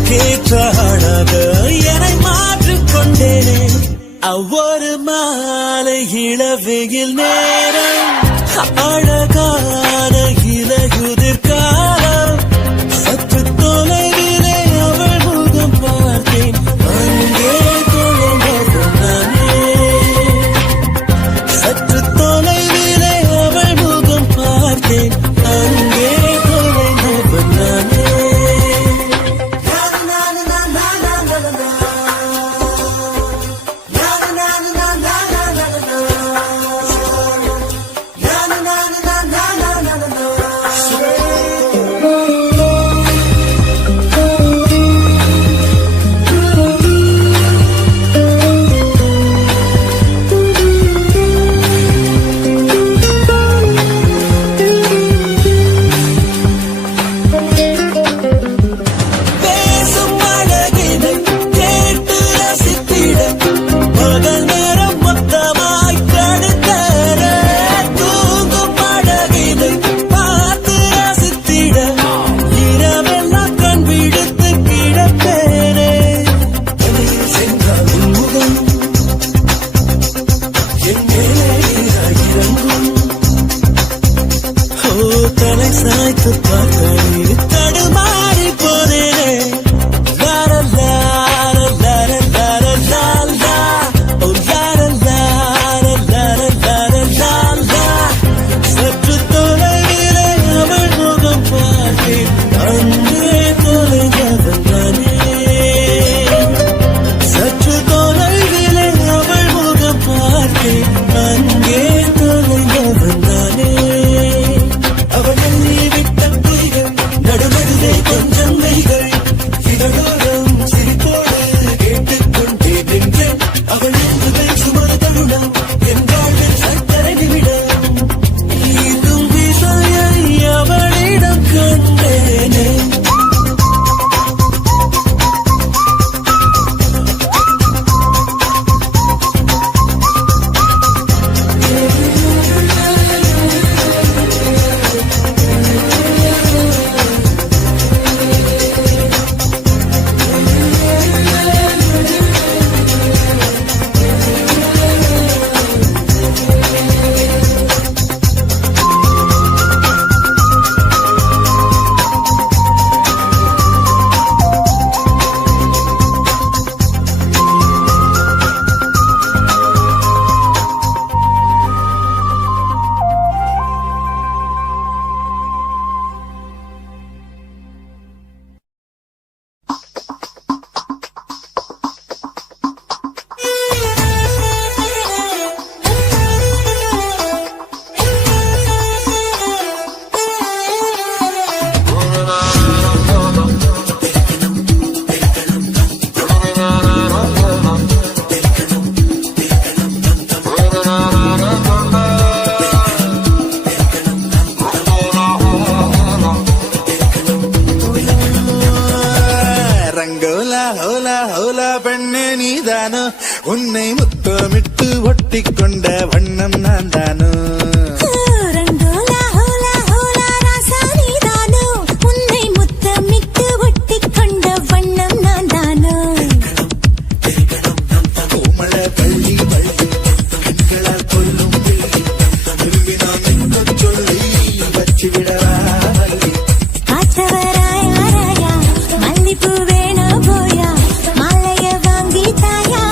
உனக்கேற்றானாக என்னை மாற்றிக்கொண்டேனே. அவ்வொரு மாலை இளவெயில் நேரம், அழகான இலையுதிர் காலம், சற்று தொலைவிலே அவள் முகம் பார்த்தேன், அங்கே தொலைந்தவன் நானே. சற்று தொலைவிலே அவள் முகம் பார்த்தேன், அங்கே தொலைந்தவன் நானே. தலை சாய்த்து பார்த்தடி தடுமாறி போனேனே. சற்று தொலைவிலே அவள் முகம் பார்த்தேன், அங்கே தொலைந்தவன் நானே. சற்று தொலைவிலே அவள் முகம் பார்த்தேன், அங்கே தொலைந்தவன் நானே. அவள் எண்ணி விட்ட புலிகள் உன்னை முத்தமிட்டு ஒட்டி கொண்ட வண்ணம் நான் தானோ ரங்கோலா ஹோலா ஹோலா ராசா நீதானோ உன்னை முத்தமிட்டு ஒட்டிக் கொண்ட வண்ணம் நான் தானோ கோமள பள்ளி பள்ளி கண்களால் கொல்லும் பிள்ளை திரும்பி நாம் எங்க சொல்லி வச்சு விடவா வள்ளி காத்தவராயா மல்லிப்பூ வேணா போயா மாலைய வாங்கி தாயா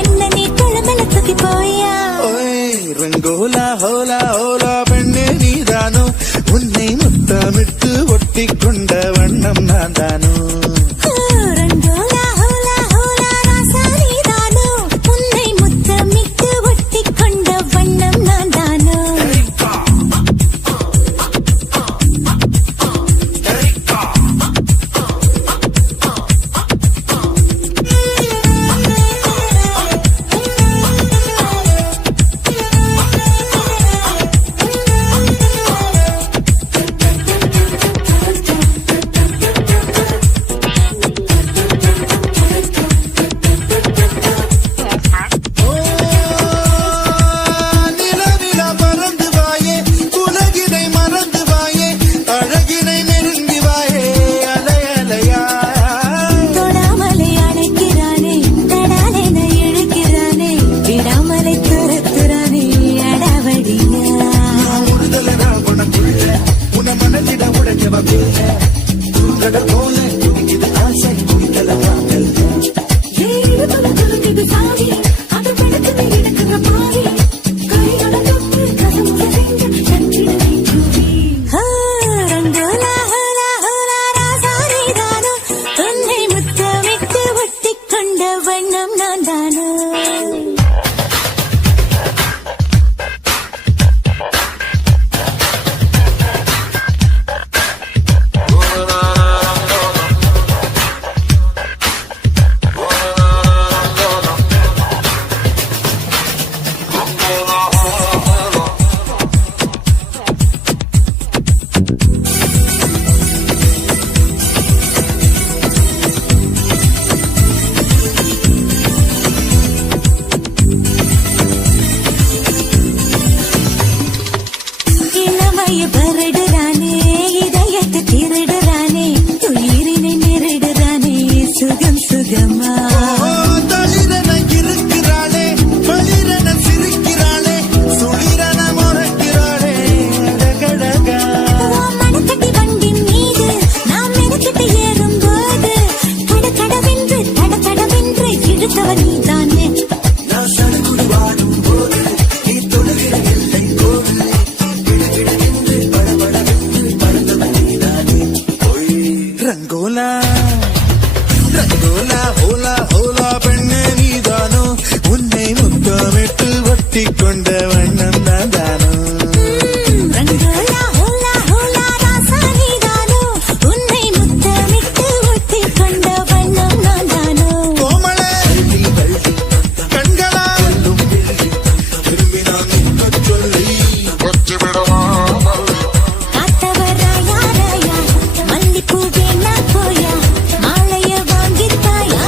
என்ன நீ குளமல தூக்கி போயா ஓய் ரங்கோலா ஹோலா ஹோலா பெண்ணே நீதானோ உன்னை முத்தமிட்டு ஒட்டி கொண்ட வண்ணம் நான் தானோ ரங்கோலா ஹோலா ஹோலா ராசா நீதானோ உன்னை முத்தமிட்டு ஒட்டிக் கொண்ட வண்ணம் நான் தானோ நிலவில பறந்து வாயே உலகினை மறந்து வாயே அழகினை நெருங்கி வாயே அலை அலையா தொடாமலை அணைக்கிறானே தடாலென இழுக்கிறானே விடாமலை துரத்துறானே அடாவடியா விடுதலை நான் உனக்குள்ள உன மனதிட உடைஞ்சவ பிள்ள கடல் போல துடிக்குது ஆசை குடிக்கல வாங்கல் இது சாவி அது படுத்து எடுக்கிற பாவி கையோட தொட்டு கதவு ரங்கோலா ஹோலா ஹோலா ராசா நீதானோ உன்னை முத்தமிட்டு ஒட்டிக் கொண்ட வண்ணம் நான் தானோ இளமைய பரடுறானே இதயத்தை திருடுறானே உயிரினை நெருடுறானே சுகம் சுகமா தளிரன இருக்கிறாளே பளிரன சிரிக்கிறாளே சுளிரன முறைக்கிறாளே அழகழகா மனக்கட்டி வண்டின் மீது நாம் மெனக்கிட்டு ஏறும்போது கடகடவென்று தடதடவென்று இழுத்தவன் நீதானே நான் சடுகுடு வாடும் போது நீ தொழுகிற எல்லை கோடு கிடகிடென்று படபடவென்று பறந்தவன் நீதானே ரங்கோலா ரங்கோலா ஹோலா ஹோலா பெண்ணே நீதானோ உன்னை முத்தமிட்டு ஒட்டி கொண்ட வண்ணம் நான் தானோ ரங்கோலா ஹோலா ஹோலா ராசா நீதானோ உன்னை முத்தமிட்டு ஒட்டிக் கொண்ட வண்ணம் நான் தானோ கோமள பள்ளி பள்ளி கண்களால் திரும்பி நான் எங்க சொல்லி வச்சு விடவா வள்ளி காத்தவராயா ராயா மல்லிப்பூ வேணா போயா மாலைய வாங்கி தாயா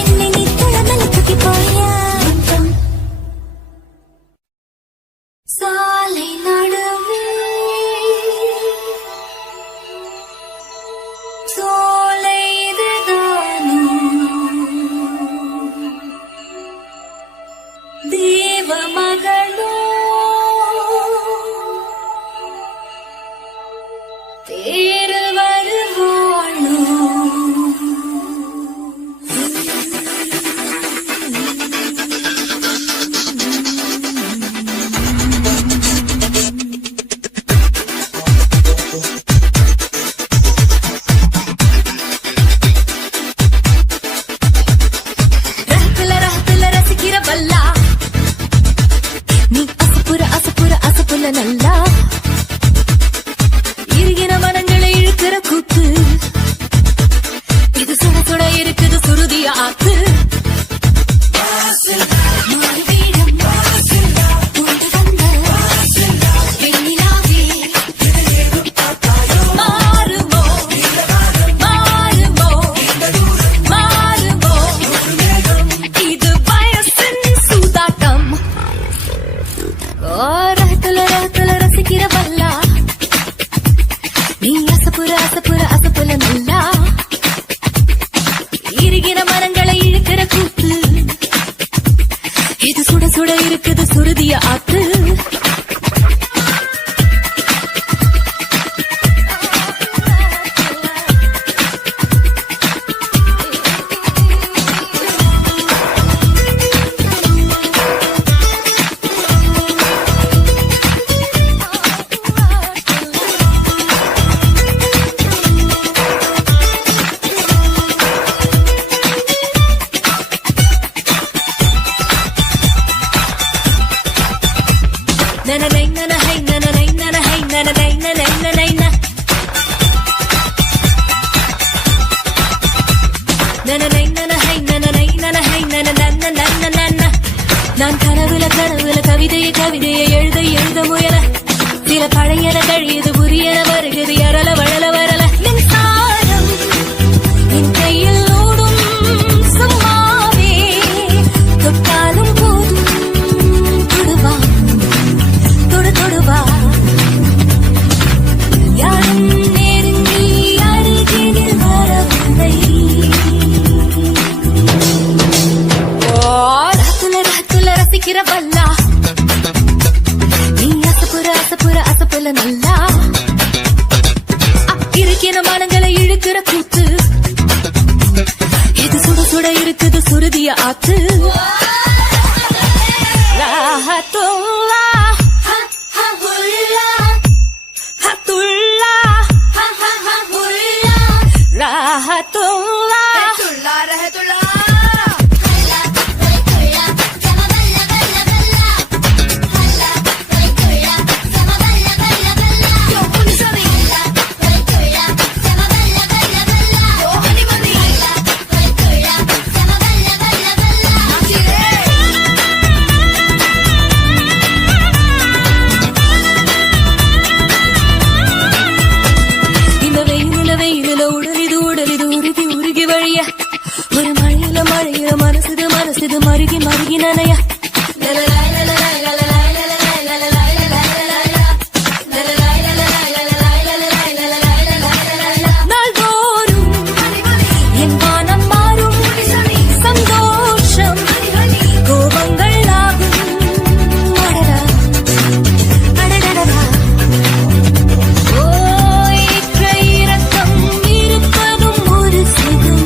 என்ன நீ குளமல தூக்கி போயா சாலை நடுவே சோலை இதுதானோ தேவ மகளோ தேர் வருவாளோ ரஹத்துல ரசிக்கிற பல்லா இது சுட சுட இருக்குது சுருதிய ஆத்து. நான் கனவுல கவிதையை எழுத முயல சில பழையன கழியது புரியன வருகிறது அரள வளல வரல மின்சாரம் என் கையில் ஓடும் சும்மாவே தொட்டாலும் போதும் தொடுவா தொடுவா யாரும் நெருங்கி அருகில் வரவில்லை. ரசிக்கிறவல்லா நீ அசப்புல நல்லா இருக்கிற மனங்களை இழுக்கிற கூத்து. இது சுட சுட இருக்குது சுருதிய ஆத்து. ஒரு மழையில மனசுது மருகி நனைய நாள்தோறும் என் வானம் மாறும் சந்தோஷம் கோபங்கள் ஆகும். இறக்கம் இருப்பதும் ஒரு சிதம்.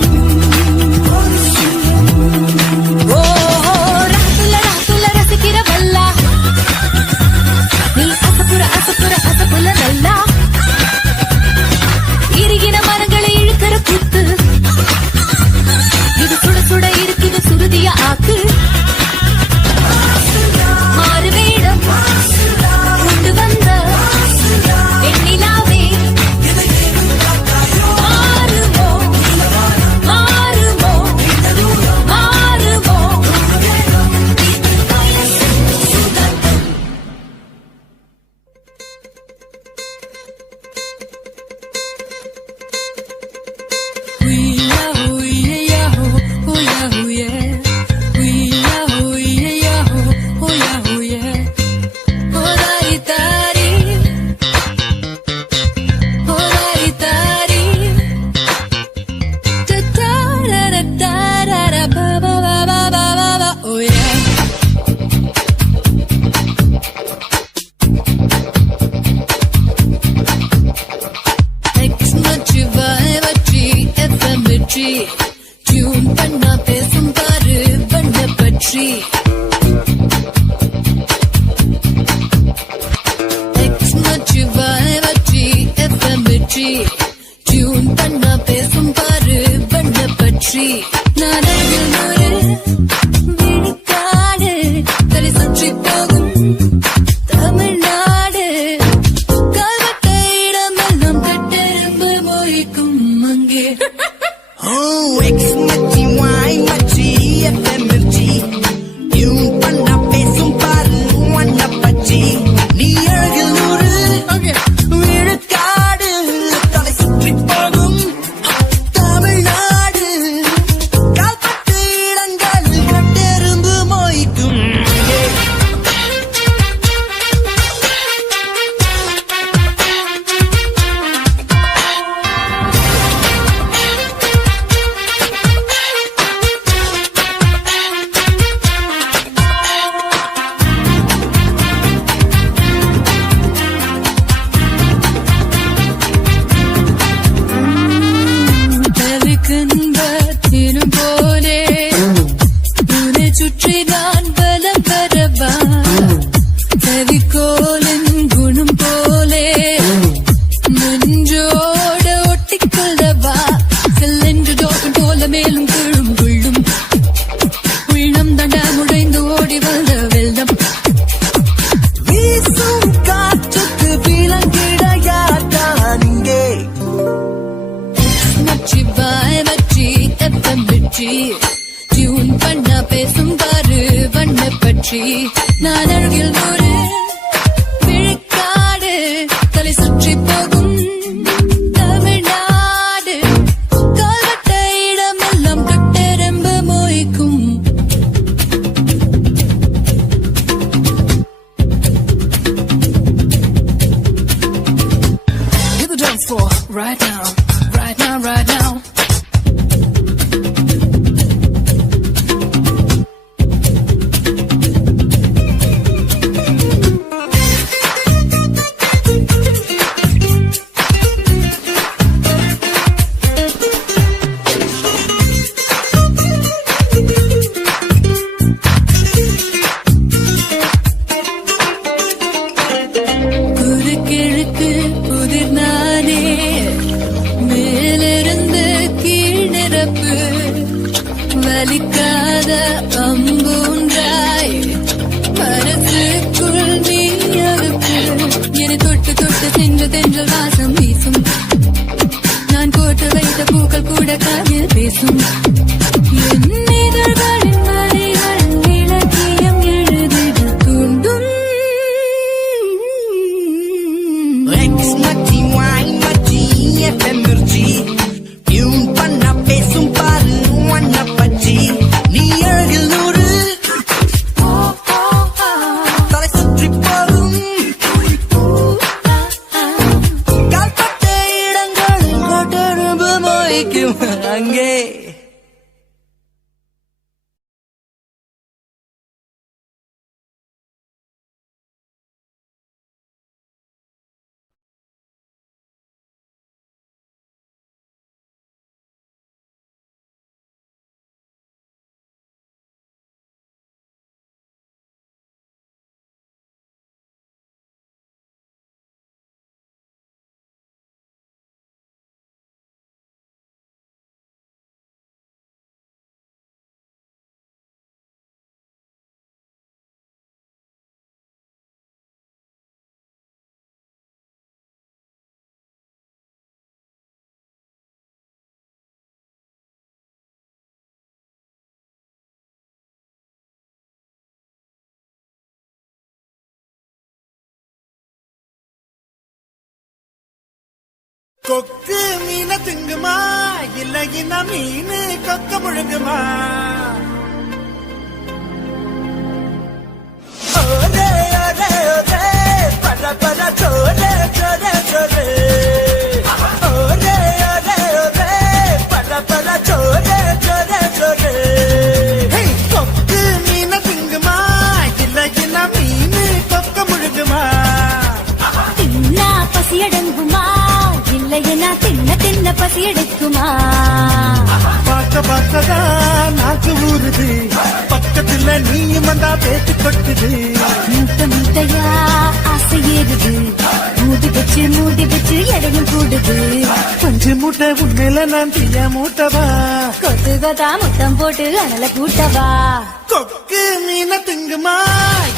டியூன் பண்ணா பேசும் பாரு பண்ண பற்றி டியூன் பண்ணா பேசும் பாரு பண்ண பற்றி நாடகில் ஒரு விழிக்காடு தலை சுற்றி போகும் தமிழ்நாடு கால்வட்ட இடமெல்லாம் கட்டெரும்பு மொழிக்கும் அங்கே. பற்றி நான் அருகில் நூறு விழிக்காடு தலை சுற்றி போகும் தமிழ்நாடு கால்வட்ட இடமெல்லாம் கட்டெரும்பு மொய்க்கும் Hit the dance floor right now, right now, right now. வலிக்காத அம்பூன்றாய் மனசுக்குள் நீ அறுப்பு என்னை தொட்டு தொட்டு சென்று தென்றல் வாசம் வீசும் நான் கோட்டு வைத்த பூக்கள் கூட காதில் பேசும் என் இதழ்களின் வரிகள் இலக்கியம் எழுதிட தூண்டும் பேசும் பாரு உன்ன பற்றி நீ அழகில் நூறு தலை சுற்றி போகும் கால்பட்ட இடங்களில் கோட்டெரும்பு மொய்க்கும் அங்கே கொக்கு மீன திங்குமா இல்ல இன மீனு கொக்க முழுங்குமா ஓரே ஓரே ஓரே பர பர சோரே சோரே சோரே ஓரே ஓரே ஓரே பர பர சோரே சோரே சோரே கொக்கு மீன திங்குமா இல்ல இன மீனு கொக்க முழுங்குமா தின்னா பசியடங்குமா இல்லையா தின்ன தின்ன பசி எடுக்குமா பார்க்க பார்க்கதான் நாக்கு ஊறுது பக்கத்துல நீயும் வந்தா பேச்சு கொட்டுது மூட்டை மூட்டையா ஆசை ஏறுது மூடி வச்சு எடையும் கூடுது கொஞ்சம் மூட்டை உண்மையில நான் தீய மூட்டவா கொத்துகதா முத்தம் போட்டு அனல கூட்டவா கொக்கு மீன திங்குமா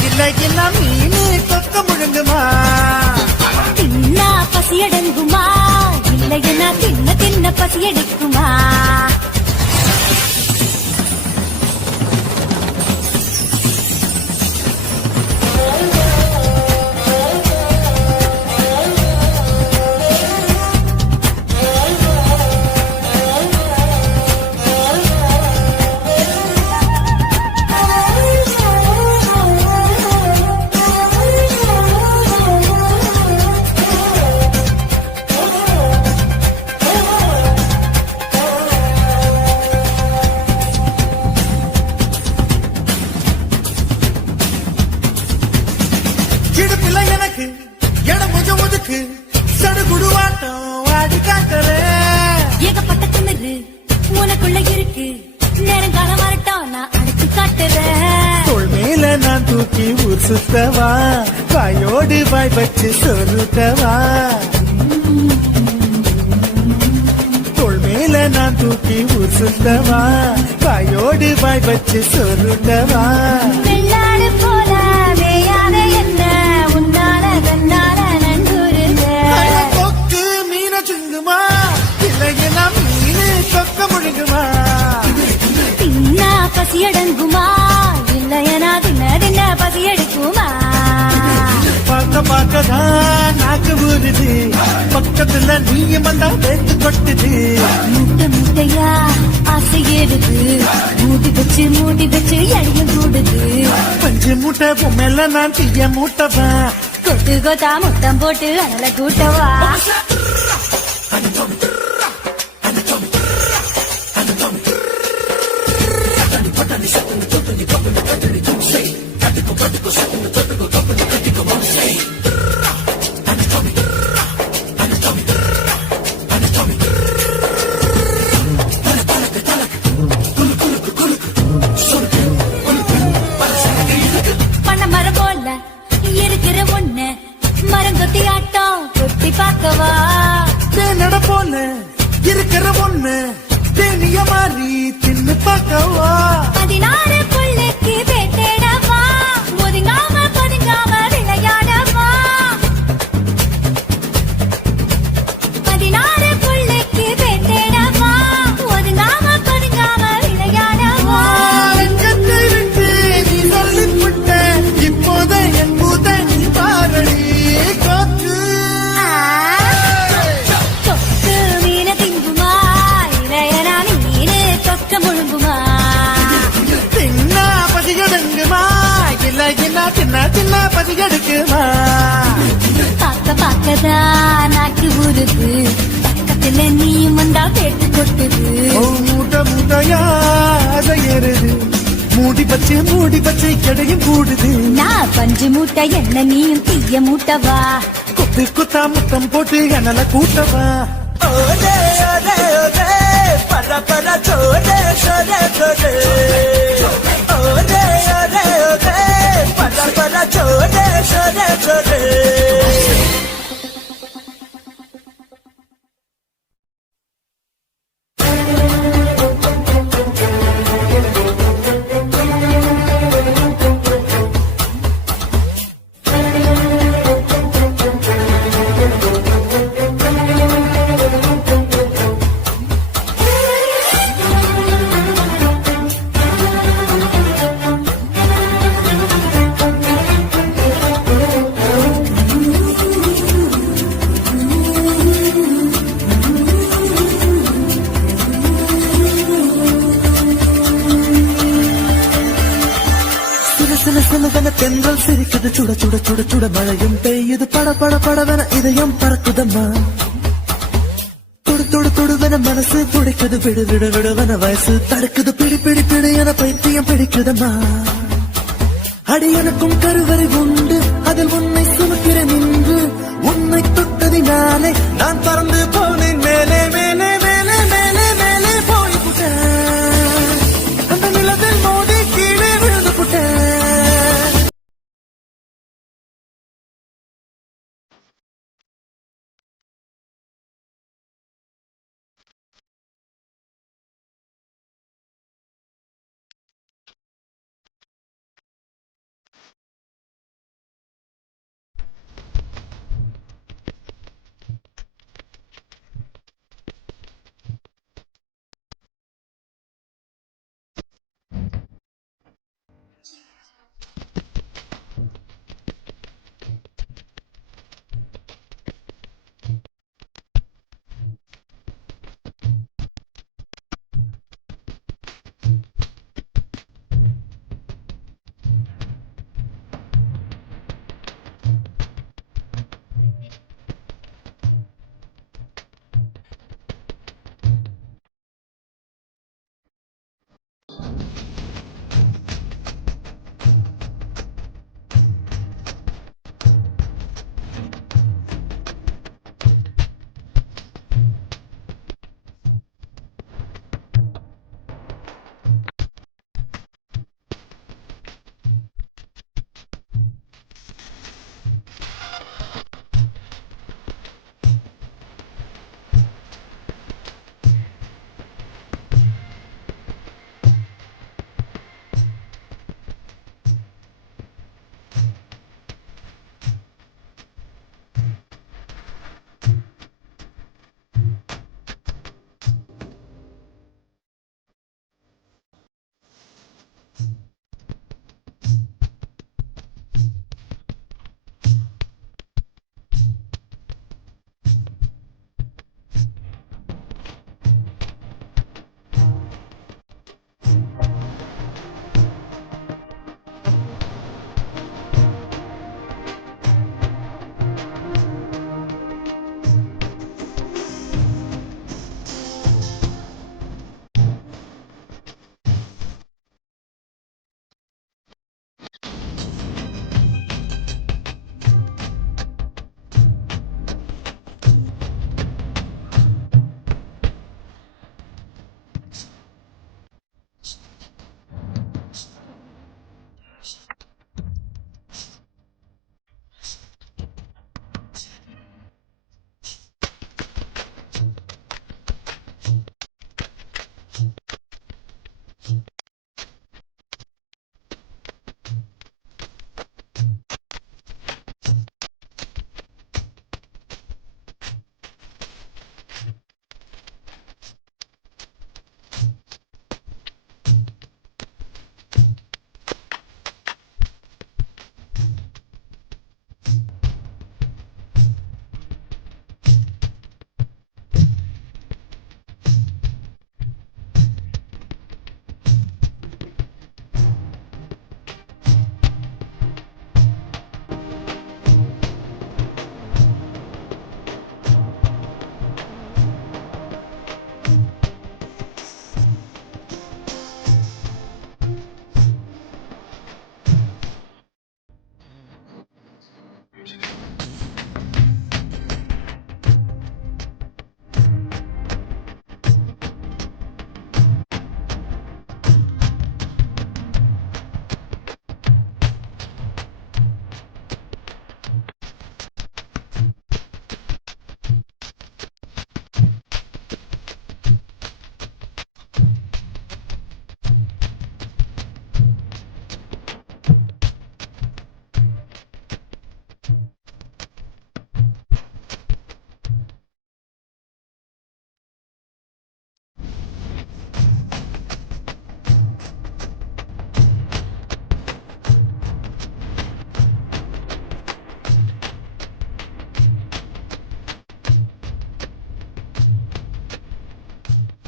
இல்ல என்ன மீனு கொக்க முழுங்குமா தின்னா பசியடங்குமா இல்லையா தின்ன தின்ன பசி எடுக்குமா இடுப்புல எனக்கு இடம் கொஞ்சம் ஒதுக்கு சடுகுடுவாட்டம் வாடி காட்டுறேன் ஏகப்பட்ட திமிரு உனக்குள்ள இருக்கு நேரம் காலம் வரட்டும் நான் அடிச்சு காட்டுறேன் தோள் மேல நான் தூக்கி ஊர் சுத்தவா வாயோடு வாய் வச்சு சொருட்டவா தோள் மேல நான் தூக்கி ஊர் சுத்தவா வாயோடு வாய் வச்சு சொருட்டவா வெள்ளாடு போல வேயாத என்ன உன்னால கண்ணால நன்றுருங்க கொக்கு மீன சிங்குமா இல்லையா மீனு கொக்க முழுங்குமா தின்னா பசியடங்குமா இல்லையா தின்ன பார்க்கதான் நாக்கு ஊறுது, பக்கத்துல நீயும் வந்தா வேத்து கொட்டுது. முட்டை முட்டையா ஆசை ஏறுது, மூடி வச்சு எடையும் கூடுது. பஞ்சு மூட்டை பொம்மையில நான் தீய மூட்டவா, கொத்து கொத்தா முத்தம் போட்டு அனல கூட்டவா. பணமரம் போல இருக்கிற ஒண்ணு மரங்கொத்தி ஆட்டம் கொத்தி பார்க்கவா. தேனட போல இருக்கிற ஒண்ணு தேனிய மாறி தின்னு பார்க்கவா. 16 புள்ளைக்கு பேட்டேடவா, ஒதுங்காம பதுங்காம விளையாடவா. 16 புள்ளைக்கு பேட்டேடவா, ஒதுங்காம பதுங்காம விளையாடவா. வெட்கத்தை விட்டு நீ சொல்லிவிட்ட, இப்போத என் பூத நீ பாரடி காத்து. தொக்கு மீன திங்குமா, இளையனா மீனு தொக்க முழுங்குமா. தின்னா பசிகடுங்குமா, இல்ல சின்ன சின்ன பசிகடுக்குமா. பார்க்கதான் நாக்கு ஊறுது, பக்கத்துல நீயும் வந்தா பேட்டு கொட்டுது. மூட்டை மூட்டையா ஆசை ஏறுது, மூடி பச்சை கடையும் கூடுது. நான் பஞ்சு மூட்டை என்ன நீயும் தீய மூட்டவா. கொத்து குத்தா முத்தம் போட்டு எனல கூட்டவா. ஓடே ஓடே ஓடே பர பர சோடே சோடே சோடே. ஓடே ஓடே ஓடே பர பர சோடே சோடே சோடே. தென்றல் சிரிக்குது, சுட சுட சுட சுட மழையும் பெய்யுது, பட பட படவென இதயம் பறக்குதம்மா. தொடு தொடு தொடுவென மனசு துடிக்குது, விடு விடு விடுவென வயசு தடுக்குது, பிடி பிடி பிடி என பைத்தியம் பிடிக்குதம்மா. அடி எனக்கும் கருவறை உண்டு, அதில் உன்னை சுமக்கிற நின்று, உன்னை தொட்டதினாலே நான் பறந்து போனேன் மேலே.